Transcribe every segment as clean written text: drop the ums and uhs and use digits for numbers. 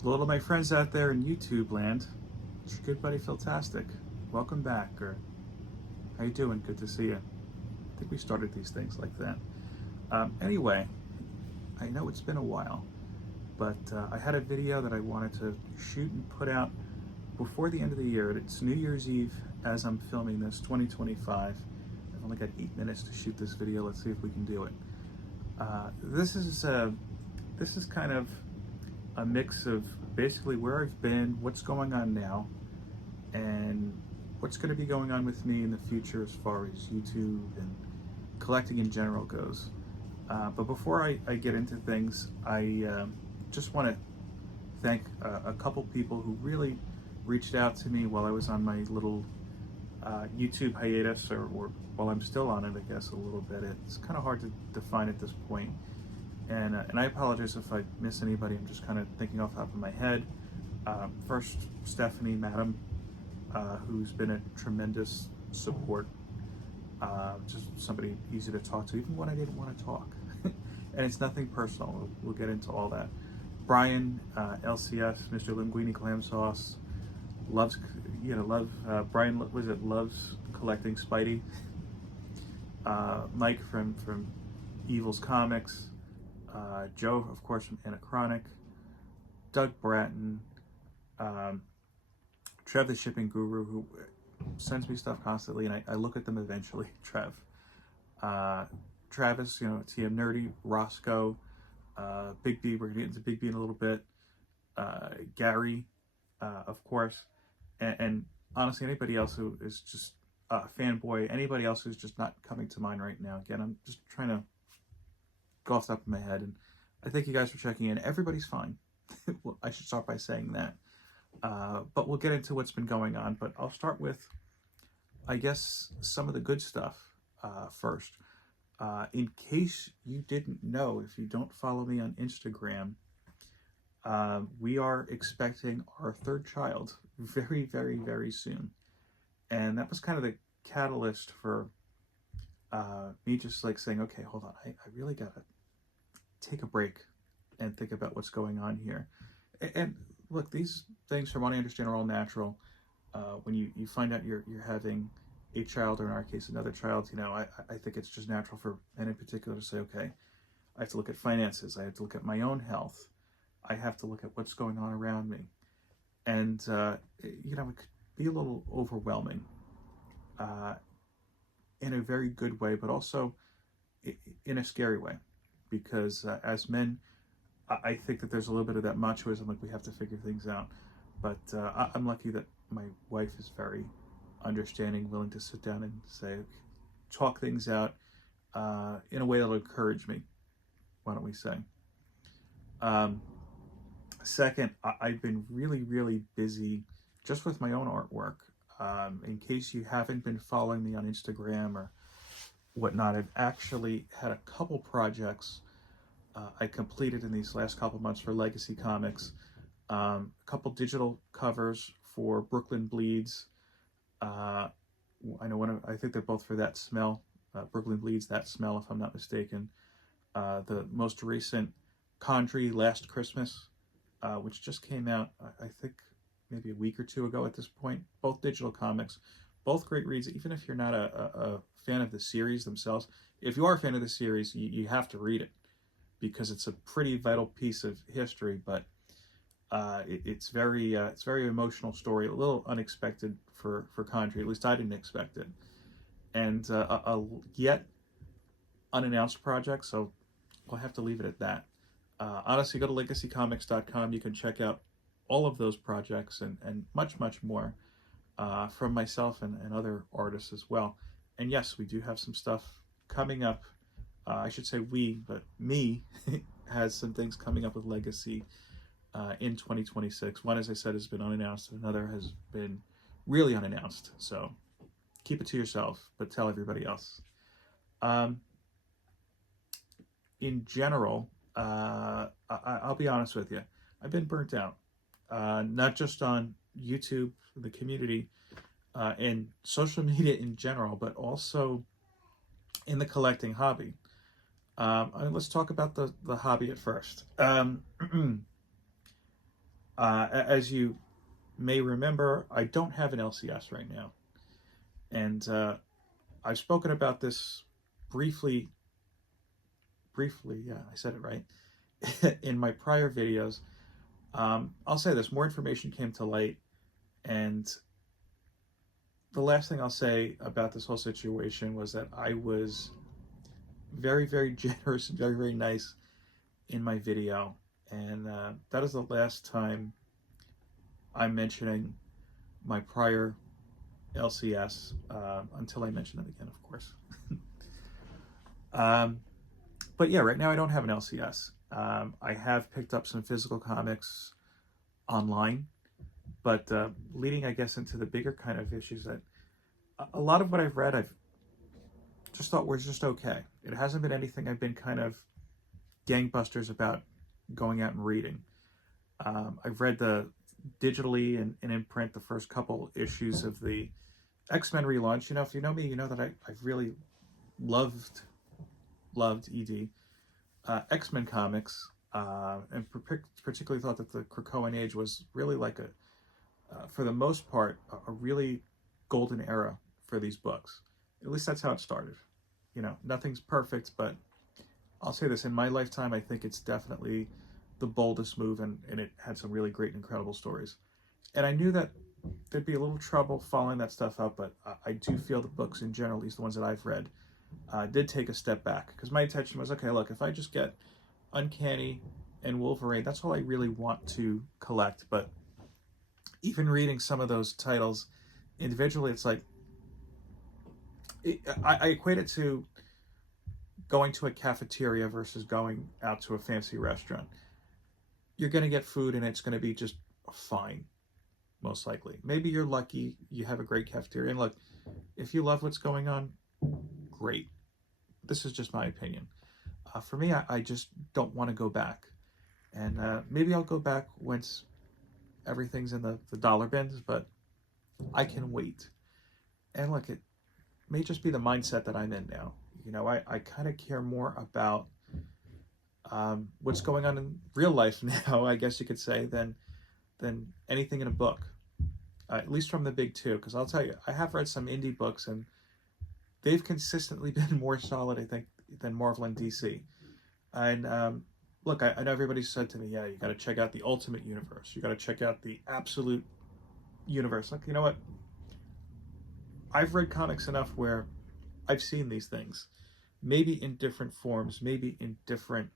Hello to my friends out there in YouTube land. It's your good buddy Philtastic. Welcome back, or how you doing? Good to see you. I think we started these things like that. Anyway, I know it's been a while, but I had a video that I wanted to shoot and put out before the end of the year. It's New Year's Eve as I'm filming this, 2025. I've only got 8 minutes to shoot this video. Let's see if we can do it. This is kind of a mix of basically where I've been, what's going on now, and what's going to be going on with me in the future as far as YouTube and collecting in general goes. But before I get into things, I just want to thank a couple people who really reached out to me while I was on my little YouTube hiatus, or while I'm still on it, I guess, a little bit. It's kind of hard to define at this point. And I apologize if I miss anybody. I'm just kind of thinking off the top of my head. First, Stephanie, Madam, who's been a tremendous support. Just somebody easy to talk to, even when I didn't want to talk. And it's nothing personal. We'll get into all that. Brian, LCS, Mr. Linguini Clam Sauce, loves, Brian, loves collecting Spidey. Mike from Evil's Comics. Joe, of course, from Anachronic, Doug Bratton, Trev, the shipping guru, who sends me stuff constantly, and I look at them eventually. Trev, Travis, TM Nerdy, Roscoe, Big B. We're gonna get into Big B in a little bit. Gary, of course, and honestly, anybody else who is just a fanboy, anybody else who's just not coming to mind right now. Again, I'm just trying to go off the top of my head, and I thank you guys for checking in. Everybody's fine. Well, I should start by saying that. But we'll get into what's been going on. But I'll start with, I guess, some of the good stuff first. In case you didn't know, if you don't follow me on Instagram, we are expecting our third child very, very, very soon. And that was kind of the catalyst for me just like saying, okay, hold on, I really gotta take a break and think about what's going on here. And look, these things, from what I understand, are all natural. When you find out you're having a child, or in our case another child, I think it's just natural for men in particular to say, okay, I have to look at finances, I have to look at my own health, I have to look at what's going on around me. And it could be a little overwhelming in a very good way, but also in a scary way, because as men, I think that there's a little bit of that machoism, like we have to figure things out. But I'm lucky that my wife is very understanding, willing to sit down and say, talk things out in a way that'll encourage me, why don't we say. Second, I've been really, really busy just with my own artwork. In case you haven't been following me on Instagram or whatnot, I've actually had a couple projects I completed in these last couple months for Legacy Comics. A couple digital covers for Brooklyn Bleeds. I think they're both for That Smell. Brooklyn Bleeds, That Smell, if I'm not mistaken. The most recent, Condry, Last Christmas, which just came out, I think, maybe a week or two ago at this point. Both digital comics, both great reads. Even if you're not a fan of the series themselves, if you are a fan of the series, you have to read it, because it's a pretty vital piece of history. But it's very emotional story, a little unexpected for Condry. At least I didn't expect it, and a yet unannounced project. So I'll have to leave it at that. Honestly, go to legacycomics.com. You can check out all of those projects and much, much more from myself and other artists as well. And yes, we do have some stuff coming up. I should say we, but me has some things coming up with Legacy in 2026. One, as I said, has been unannounced, and another has been really unannounced. So keep it to yourself, but tell everybody else. In general, I'll be honest with you, I've been burnt out. Not just on YouTube, the community, and social media in general, but also in the collecting hobby. Let's talk about the hobby at first. As you may remember, I don't have an LCS right now. And I've spoken about this briefly, yeah, I said it right, in my prior videos. I'll say this, more information came to light, and the last thing I'll say about this whole situation was that I was very, very generous and very, very nice in my video, and that is the last time I'm mentioning my prior LCS, until I mention it again, of course. But yeah, right now I don't have an LCS. I have picked up some physical comics online, but leading, I guess, into the bigger kind of issues, that a lot of what I've read, I've just thought was just okay. It hasn't been anything I've been kind of gangbusters about going out and reading. I've read the digitally and in print the first couple issues of the X-Men relaunch. If you know me, you know that I've really loved ED. X-Men comics, and particularly thought that the Krakoan Age was really like for the most part, a really golden era for these books. At least that's how it started. Nothing's perfect, but I'll say this, in my lifetime, I think it's definitely the boldest move, and it had some really great and incredible stories. And I knew that there'd be a little trouble following that stuff up, but I do feel the books in general, at least the ones that I've read, did take a step back, because my intention was, okay, look, if I just get Uncanny and Wolverine, that's all I really want to collect. But even reading some of those titles individually, it's like, I equate it to going to a cafeteria versus going out to a fancy restaurant. You're going to get food and it's going to be just fine, most likely. Maybe you're lucky, you have a great cafeteria. And look, if you love what's going on, great. This is just my opinion. For me, I just don't want to go back. And maybe I'll go back once everything's in the dollar bins, but I can wait. And look, it may just be the mindset that I'm in now. I kind of care more about what's going on in real life now, I guess you could say, than anything in a book. At least from the big two, because I'll tell you, I have read some indie books, and they've consistently been more solid, I think, than Marvel and DC. And look, I know everybody said to me, yeah, you got to check out the Ultimate Universe. You got to check out the Absolute Universe. Like, you know what? I've read comics enough where I've seen these things, maybe in different forms, maybe in different,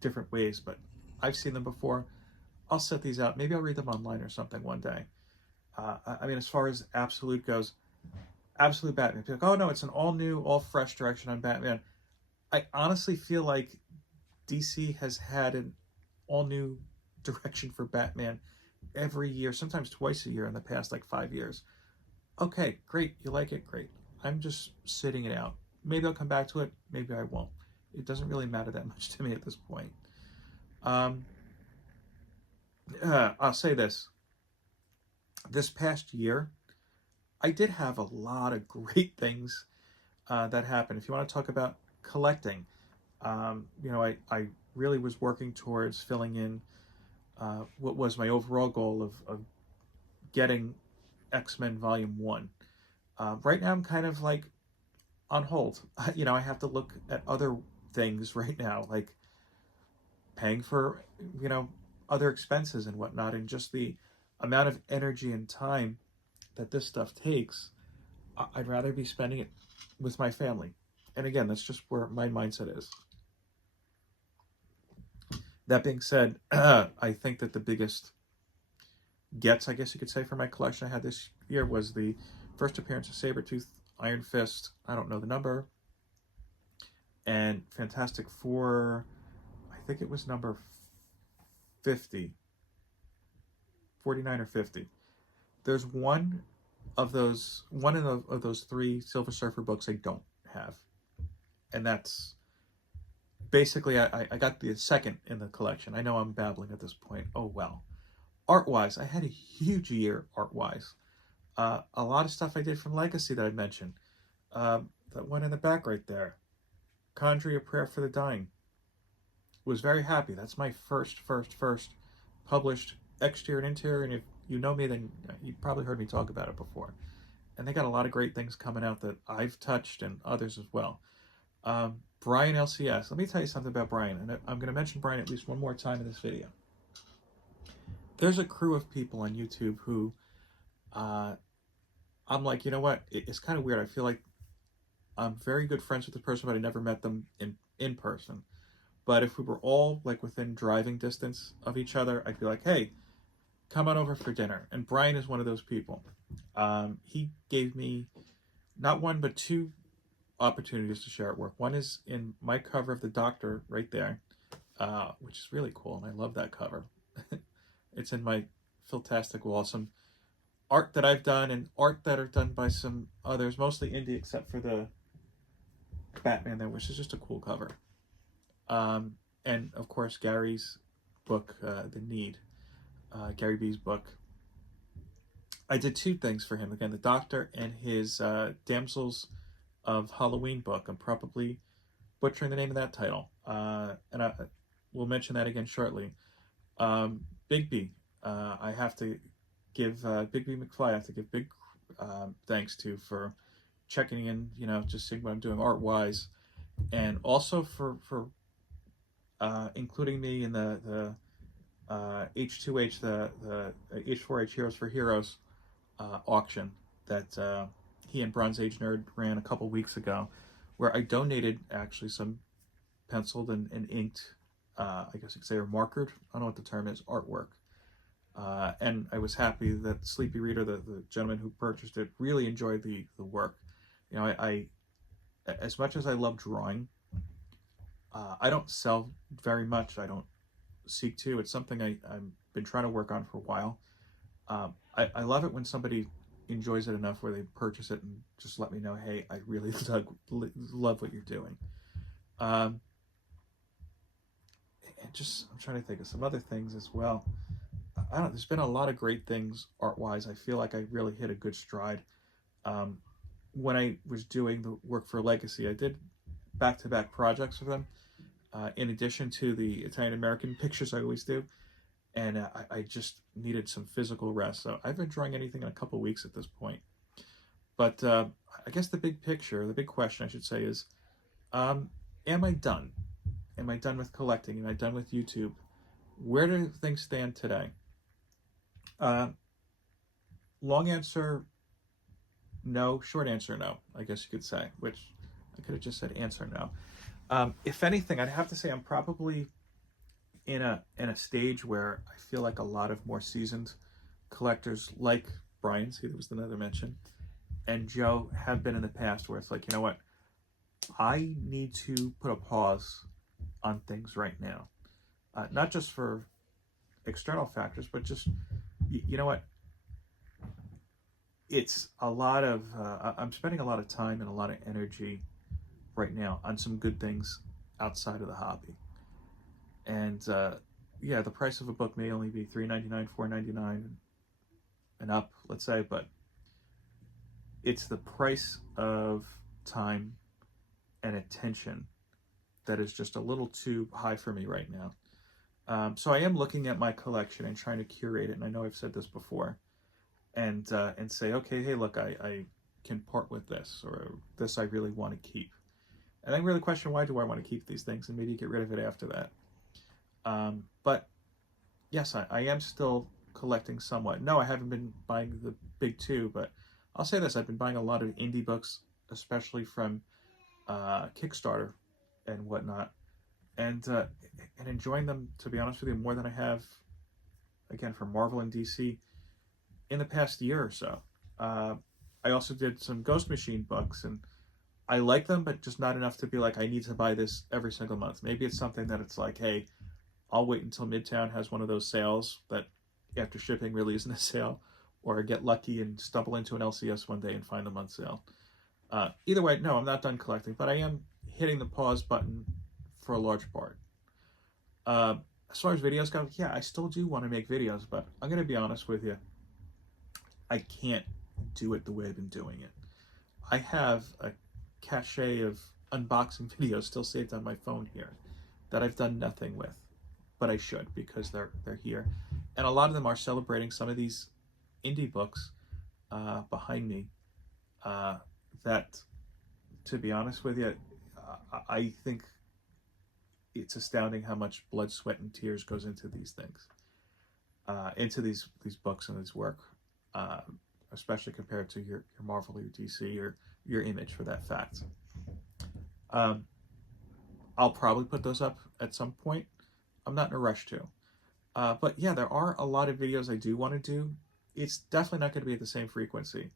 different ways, but I've seen them before. I'll set these out. Maybe I'll read them online or something one day. I mean, as far as Absolute goes, Absolute Batman. People are like, oh no, it's an all new, all fresh direction on Batman. I honestly feel like DC has had an all new direction for Batman every year, sometimes twice a year in the past 5 years. Okay, great. You like it? Great. I'm just sitting it out. Maybe I'll come back to it. Maybe I won't. It doesn't really matter that much to me at this point. I'll say this. This past year, I did have a lot of great things that happened. If you want to talk about collecting, I really was working towards filling in what was my overall goal of getting X-Men Volume 1. Right now I'm kind of on hold. I have to look at other things right now, like paying for, other expenses and whatnot, and just the amount of energy and time that this stuff takes. I'd rather be spending it with my family. And again, that's just where my mindset is. That being said, I think that the biggest gets, I guess you could say, for my collection I had this year was the first appearance of Sabretooth, Iron Fist, I don't know the number, and Fantastic Four, I think it was number 50, 49 or 50. There's one of those three Silver Surfer books I don't have, and that's basically, I got the second in the collection. I know I'm babbling at this point. Oh well. Art-wise, I had a huge year art-wise. A lot of stuff I did from Legacy that I mentioned. That one in the back right there, Conjuring a Prayer for the Dying. Was very happy. That's my first published exterior and interior, and if you know me, then you've probably heard me talk about it before. And they got a lot of great things coming out that I've touched and others as well. Brian LCS. Let me tell you something about Brian, and I'm going to mention Brian at least one more time in this video. There's a crew of people on YouTube who I'm like, you know what? It's kind of weird. I feel like I'm very good friends with the person, but I never met them in person. But if we were all like within driving distance of each other, I'd be like, hey, come on over for dinner. And Brian is one of those people. He gave me not one, but two opportunities to share at work. One is in my cover of The Doctor right there, which is really cool. And I love that cover. It's in my Philtastic wall. Some art that I've done and art that are done by some others, mostly indie, except for the Batman there, which is just a cool cover. And of course, Gary's book, The Need, Gary B's book. I did two things for him. Again, The Doctor and his Damsels of Halloween book. I'm probably butchering the name of that title. And we'll mention that again shortly. Big B, I have to give Big B McFly, I have to give big thanks to for checking in, just seeing what I'm doing art-wise. And also for including me in the H2H, the H4H Heroes for Heroes auction that he and Bronze Age Nerd ran a couple weeks ago, where I donated actually some penciled and inked, I guess you could say, or markered, I don't know what the term is, artwork. And I was happy that Sleepy Reader, the gentleman who purchased it, really enjoyed the work. I as much as I love drawing, I don't sell very much. I don't seek to. It's something I've been trying to work on for a while. I love it when somebody enjoys it enough where they purchase it and just let me know, hey, I really love what you're doing. And I'm trying to think of some other things as well. There's been a lot of great things art-wise. I feel like I really hit a good stride. When I was doing the work for Legacy, I did back-to-back projects with them, in addition to the Italian-American pictures I always do. And I just needed some physical rest. So I've been drawing anything in a couple weeks at this point. But I guess the big picture, the big question I should say is, am I done? Am I done with collecting? Am I done with YouTube? Where do things stand today? Long answer, no. Short answer, no, I guess you could say, which I could have just said answer no. If anything, I'd have to say I'm probably in a stage where I feel like a lot of more seasoned collectors like Brian, see, there was another mention, and Joe have been in the past, where it's like, you know what, I need to put a pause on things right now. Not just for external factors, but just, you know what, it's a lot of, I'm spending a lot of time and a lot of energy right now on some good things outside of the hobby. And yeah, the price of a book may only be $3.99, $4.99 and up, let's say, but it's the price of time and attention that is just a little too high for me right now. So I am looking at my collection and trying to curate it, and I know I've said this before, and say, okay, hey, look, I can part with this, or this I really want to keep. And then really question, why do I want to keep these things, and maybe get rid of it after that. But yes, I am still collecting somewhat. No, I haven't been buying the big two, but I'll say this, I've been buying a lot of indie books, especially from Kickstarter and whatnot, and enjoying them, to be honest with you, more than I have, again, for Marvel and DC in the past year or so. I also did some Ghost Machine books, and I like them, but just not enough to be like, I need to buy this every single month. Maybe it's something that it's like, hey, I'll wait until Midtown has one of those sales that after shipping really isn't a sale, or get lucky and stumble into an LCS one day and find them on sale. Either way, no, I'm not done collecting, but I am hitting the pause button for a large part. As far as videos go, yeah, I still do want to make videos, but I'm going to be honest with you. I can't do it the way I've been doing it. I have a cache of unboxing videos still saved on my phone here that I've done nothing with, but I should, because they're here. And a lot of them are celebrating some of these indie books behind me that, to be honest with you, I think it's astounding how much blood, sweat, and tears goes into these things, into these books and this work, especially compared to your Marvel or your DC or your Image, for that fact. I'll probably put those up at some point. I'm not in a rush to. But yeah, there are a lot of videos I do want to do. It's definitely not going to be at the same frequency.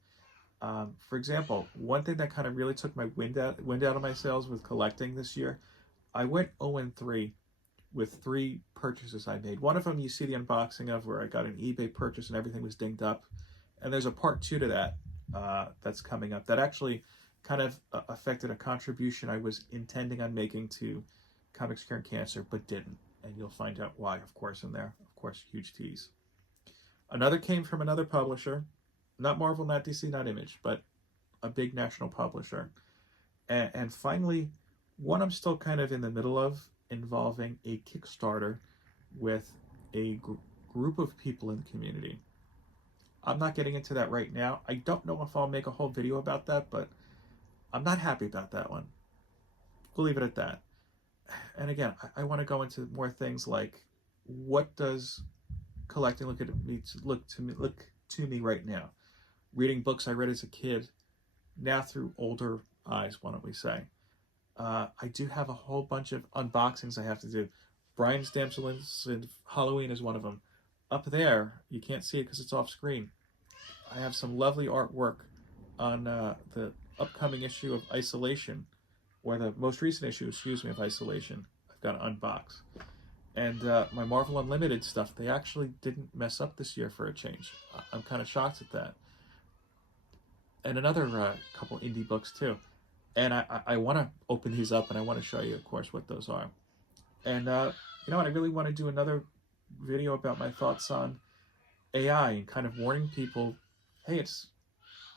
For example, one thing that kind of really took my wind out of my sails with collecting this year, I went 0-3 with 3 purchases I made. One of them you see the unboxing of, where I got an eBay purchase and everything was dinged up. And there's a part 2 to that that's coming up that actually kind of affected a contribution I was intending on making to Comics Curing Cancer, but didn't. And you'll find out why, of course, in there. Of course, huge tease. Another came from another publisher, not Marvel, not DC, not Image, but a big national publisher. And finally, one I'm still kind of in the middle of, involving a Kickstarter with a group of people in the community. I'm not getting into that right now. I don't know if I'll make a whole video about that, but I'm not happy about that one. We'll leave it at that. And again, I want to go into more things like, what does collecting look to me right now? Reading books I read as a kid, now through older eyes, why don't we say? I do have a whole bunch of unboxings I have to do. Brian's Damsel in Halloween is one of them. Up there, you can't see it because it's off screen. I have some lovely artwork on the upcoming issue of Isolation, or the most recent issue, of Isolation. I've got to unbox. And my Marvel Unlimited stuff, they actually didn't mess up this year for a change. I'm kind of shocked at that. And another couple indie books too. And I want to open these up, and I want to show you, of course, what those are. And you know what? I really want to do another video about my thoughts on AI and kind of warning people, hey, it's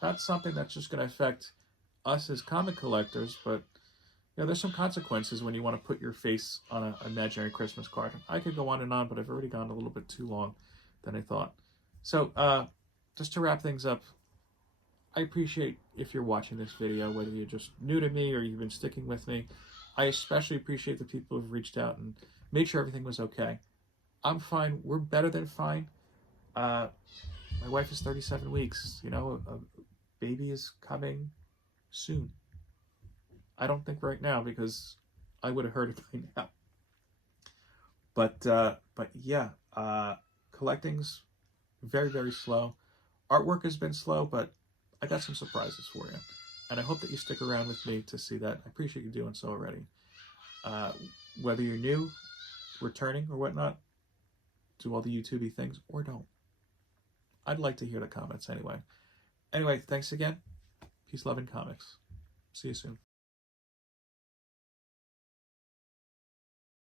not something that's just going to affect us as comic collectors, but you know, there's some consequences when you want to put your face on an imaginary Christmas card. I could go on, but I've already gone a little bit too long than I thought. So just to wrap things up, I appreciate if you're watching this video, whether you're just new to me or you've been sticking with me. I especially appreciate the people who've reached out and made sure everything was okay. I'm fine. We're better than fine. My wife is 37 weeks. You know, a baby is coming soon. I don't think right now, because I would have heard it by now. But yeah, collecting's very, very slow. Artwork has been slow, but I got some surprises for you. And I hope that you stick around with me to see that. I appreciate you doing so already. Whether you're new, returning, or whatnot, do all the YouTube-y things, or don't. I'd like to hear the comments anyway. Anyway, thanks again. Peace, love, and comics. See you soon.